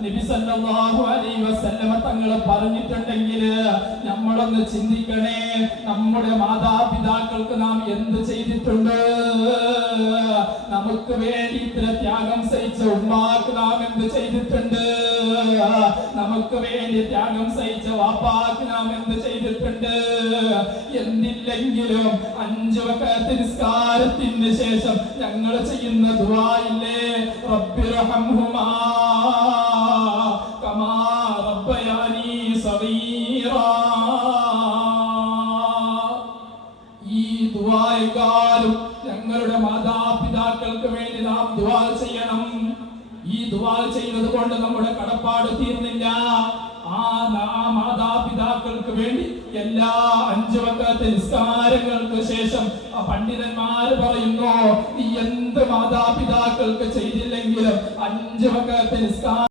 നബി സല്ലല്ലാഹു അലൈഹി വസല്ലമ തങ്ങൾ പറഞ്ഞിട്ടുണ്ടെങ്കിൽ നമ്മളൊന്ന് ചിന്തിക്കണേ. നമ്മുടെ മാതാപിതാക്കൾക്ക് നാം എന്ത് ചെയ്തിട്ടുണ്ട്? നമുക്ക് വേണ്ടി ഇത്ര ത്യാഗം സഹിച്ച ഉമ്മാക്ക് നാം എന്ത് ചെയ്തിട്ടുണ്ട്? നമുക്ക് വേണ്ടി ത്യാഗം സഹിച്ച വാപ്പാക്ക് നാം എന്ത് ചെയ്തിട്ടുണ്ട്? എന്നില്ലെങ്കിലും 5 വഖത്ത് നിസ്കാരത്തിന് ശേഷം ഞങ്ങൾ ചെയ്യുന്ന ദുആ ഇല്ലേ, റബ്ബിർഹംഹുമാ കമാ റബ്ബയാനി സഗീറാ. ഈ ദുആയിലും ഞങ്ങളുടെ മാതാപിതാക്കൾക്ക് വേണ്ടി നാം ദുആ ചെയ്യണം. ഈ ദുആ ചെയ്യുന്നത് കൊണ്ട് നമ്മുടെ കടപ്പാട് തീർന്നില്ല. ആ മാതാപിതാക്കൾക്ക് വേണ്ടി എല്ലാ 5 വഖത്ത് നിസ്കാരങ്ങൾക്ക് ശേഷം പണ്ഡിതന്മാര് പറയുന്നു, നീ എന്ത് മാതാപിതാക്കൾക്ക് ചെയ്തില്ലെങ്കിലും 5 വഖത്ത് നിസ്കാരം